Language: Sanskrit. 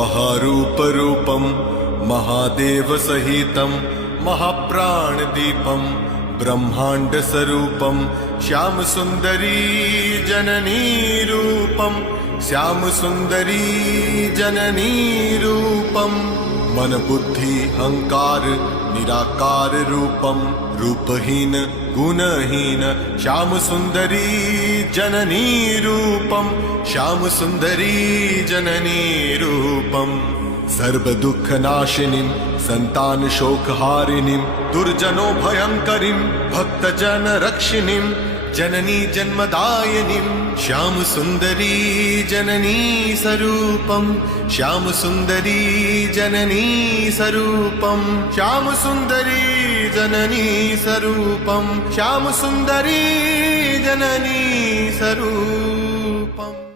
रूपरूपं महादेवसहितं महाप्राणदीपं ब्रह्माण्डस्वरूपं श्यामसुन्दरी जननी रूपं श्यामसुन्दरी जननी रूपं मन बुद्धि अहंकार निराकार रूपं रूपहीन गुणहीन श्यामसुन्दरी जननी रूपं श्यामसुन्दरी जननी रूपं सर्वदुःखनाशिनीं सन्तानशोकहारिणीं दुर्जनो भयङ्करीं भक्तजनरक्षिणीं जननी जन्मदायिनीं श्यामसुन्दरी जननी स्वरूपं श्यामसुन्दरी जननी स्वरूपं श्यामसुन्दरी जननी स्वरूपं श्यामसुन्दरी जननी स्वरूपम्।